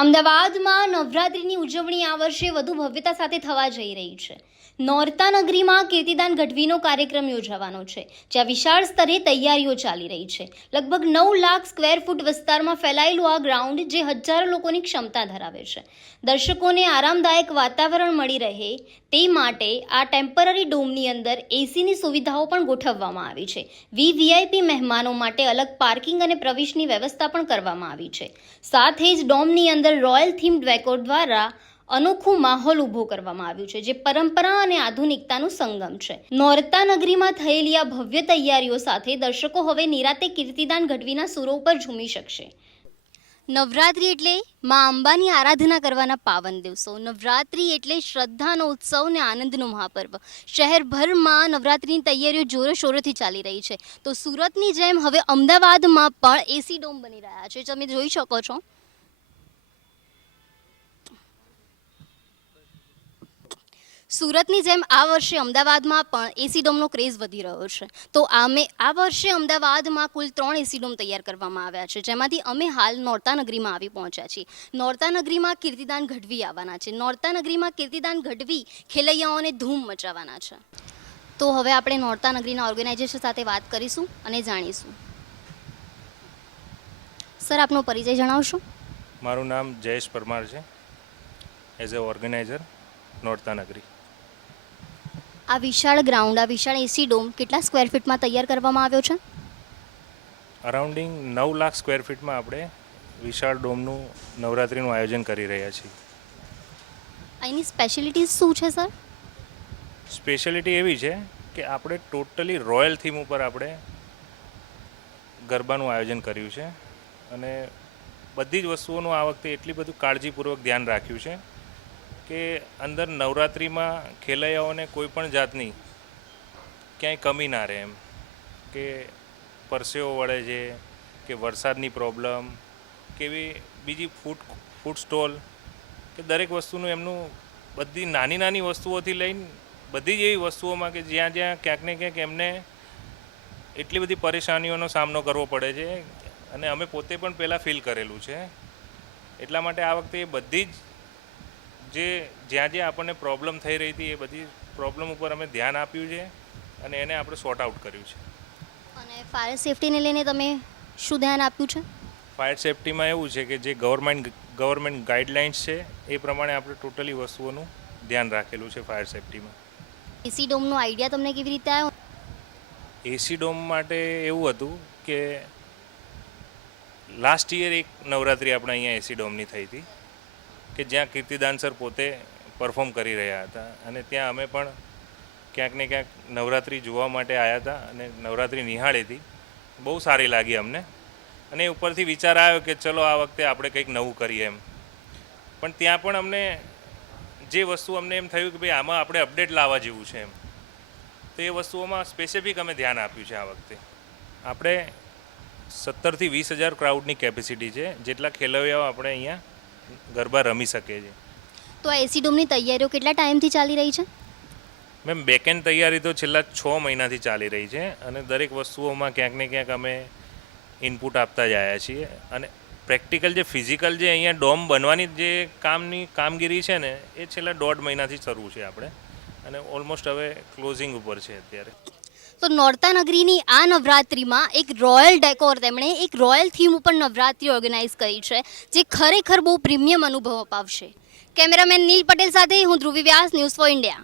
અમદાવાદમાં નવરાત્રિની ઉજવણી આ વર્ષે વધુ ભવ્યતા સાથે થવા જઈ રહી છે. નોરતા નગરીમાં કીર્તિદાન ગઢવીનો કાર્યક્રમ યોજાવાનો છે, જ્યાં વિશાળ સ્તરે તૈયારીઓ ચાલી રહી છે. લગભગ 9 લાખ સ્ક્વેર ફૂટ વિસ્તારમાં ફેલાયેલું આ ગ્રાઉન્ડ જે હજારો લોકોની ક્ષમતા ધરાવે છે. દર્શકોને આરામદાયક વાતાવરણ મળી રહે તે માટે આ ટેમ્પરરી ડોમની અંદર એસીની સુવિધાઓ પણ ગોઠવવામાં આવી છે. વીવીઆઈપી મહેમાનો માટે અલગ પાર્કિંગ અને પ્રવેશની વ્યવસ્થા પણ કરવામાં આવી છે. સાથે જ ડોમની અંદર રોયલ થીમ ડેકોર દ્વારા અનોખું માહોલ ઊભો કરવામાં આવ્યું છે, જે પરંપરા અને આધુનિકતાનું સંગમ છે. નોરતા નગરીમાં થયેલી આ ભવ્ય તૈયારીઓ સાથે દર્શકો હવે નિરાતે કીર્તિદાન ગઢવીના સુરો ઉપર ઝૂમી શકશે. નવરાત્રિ એટલે મા અંબાની આરાધના કરવાના પાવન દિવસો. નવરાત્રિ એટલે શ્રદ્ધાનો ઉત્સવ અને આનંદનો મહાપર્વ. શહેરભરમાં નવરાત્રિની તૈયારીઓ જોરોશોરોથી ચાલી રહી છે. તો સુરતની જેમ હવે અમદાવાદમાં પણ એસી ડોમ બની રહ્યા છે. તમે જોઈ શકો છો. સુરતની જેમ આ વર્ષે અમદાવાદમાં પણ એસી ડોમનો ક્રેઝ વધી રહ્યો છે. તો આ વર્ષે અમદાવાદમાં કુલ 3 એસી ડોમ તૈયાર કરવામાં આવ્યા છે, જેમાંથી અમે હાલ નોરતા નગરીમાં આવી પહોંચ્યા છીએ. નોરતા નગરીમાં કીર્તિદાન ગઢવી આવવાના છે. નોરતા નગરીમાં કીર્તિદાન ગઢવી ખેલૈયાઓને ધૂમ મચાવવાના છે. તો હવે આપણે નોરતા નગરીના ઓર્ગેનાઇઝેશન સાથે વાત કરીશું અને જાણીશું. સર, આપનો પરિચય જણાવશો? મારું નામ જયેશ પરમાર છે, એઝ એ ઓર્ગેનાઇઝર નોરતા નગરી. આ વિશાળ ગ્રાઉન્ડ, આ વિશાળ એસી ડોમ કેટલા સ્ક્વેર ફીટમાં તૈયાર કરવામાં આવ્યો છે? અરાઉન્ડિંગ 9 લાખ સ્ક્વેર ફીટમાં આપણે વિશાળ ડોમનું નવરાત્રિનું આયોજન કરી રહ્યા છીએ. અહીંની સ્પેશિયાલિટીઝ શું છે સર? સ્પેશિયાલિટી એવી છે કે આપણે ટોટલી રોયલ થીમ ઉપર આપણે ગરબાનું આયોજન કર્યું છે અને બધી જ વસ્તુઓનું આ વખતે એટલી બધું કાળજીપૂર્વક ધ્યાન રાખ્યું છે કે અંદર નવરાત્રિમાં ખેલૈયાઓને કોઈ પણ જાતની ક્યાંય કમી ના રહે, એમ કે પરસેવો વળે છે કે વરસાદની પ્રોબ્લેમ કે એવી બીજી ફૂડ સ્ટોલ કે દરેક વસ્તુનું એમનું બધી નાની નાની વસ્તુઓથી લઈને બધી જ એવી વસ્તુઓમાં કે જ્યાં ક્યાંક ને ક્યાંક એમને એટલી બધી પરેશાનીઓનો સામનો કરવો પડે છે અને અમે પોતે પણ પહેલાં ફીલ કરેલું છે. એટલા માટે આ વખતે એ બધી જ જ્યાં આપણને પ્રોબ્લેમ થઈ રહી હતી એ બધી પ્રોબ્લેમ ઉપર અમે ધ્યાન આપ્યું છે અને એને આપણે સોર્ટ આઉટ કર્યું છે. અને ફાયર સેફટીને લઈને તમે શું ધ્યાન આપ્યું છે? ફાયર સેફટીમાં એવું છે કે જે ગવર્મેન્ટ ગાઈડલાઇન્સ છે એ પ્રમાણે આપણે ટોટલી વસ્તુઓનું ધ્યાન રાખેલું છે ફાયર સેફટીમાં. એસી ડોમનો આઈડિયા તમને કેવી રીતે આવ્યો? એસી ડોમ માટે એવું હતું કે લાસ્ટ યર એક નવરાત્રિ આપણે અહીંયા એસી ડોમની થઈ હતી કે જ્યાં કીર્તિદાન સર પોતે પરફોર્મ કરી રહ્યા હતા અને ત્યાં અમે પણ ક્યાંક ને ક્યાંક નવરાત્રિ જોવા માટે આવ્યા હતા અને નવરાત્રિ નિહાળી હતી. બહુ સારી લાગી અમને અને ઉપરથી વિચાર આવ્યો કે ચલો આ વખતે આપણે કંઈક નવું કરીએ એમ. પણ ત્યાં પણ અમને જે વસ્તુ અમને એમ થયું કે ભાઈ આમાં આપણે અપડેટ લાવવા જેવું છે એમ, તો એ વસ્તુઓમાં સ્પેસિફિક અમે ધ્યાન આપ્યું છે. આ વખતે આપણે 17 થી 20 હજાર ક્રાઉડની કેપેસિટી છે, જેટલા ખેલૈયાઓ આપણે અહીંયા ગરબા રમી શકે છે. તો આ એસી ડોમની તૈયારીઓ કેટલા ટાઈમથી ચાલી રહી છે? મેમ બેકએન્ડ તૈયારી તો છેલ્લા 6 મહિનાથી ચાલી રહી છે અને દરેક વસ્તુઓમાં ક્યાંક ને ક્યાંક અમે ઇનપુટ આપતા જ આવ્યા છીએ અને પ્રેક્ટિકલ જે ફિઝિકલ જે અહીંયા ડોમ બનવાની જે કામગીરી છે ને એ છેલ્લા 1.5 મહિનાથી શરૂ છે આપણે અને ઓલમોસ્ટ હવે ક્લોઝિંગ ઉપર છે અત્યારે. તો નોરતા નગરીની આ નવરાત્રિમાં એક રોયલ ડેકોર, તેમણે એક રોયલ થીમ ઉપર નવરાત્રિ ઓર્ગેનાઇઝ કરી છે, જે ખરેખર બહુ પ્રીમિયમ અનુભવ અપાવશે. કેમેરામેન નીલ પટેલ સાથે હું ધ્રુવી વ્યાસ, ન્યૂઝ ફોર ઇન્ડિયા.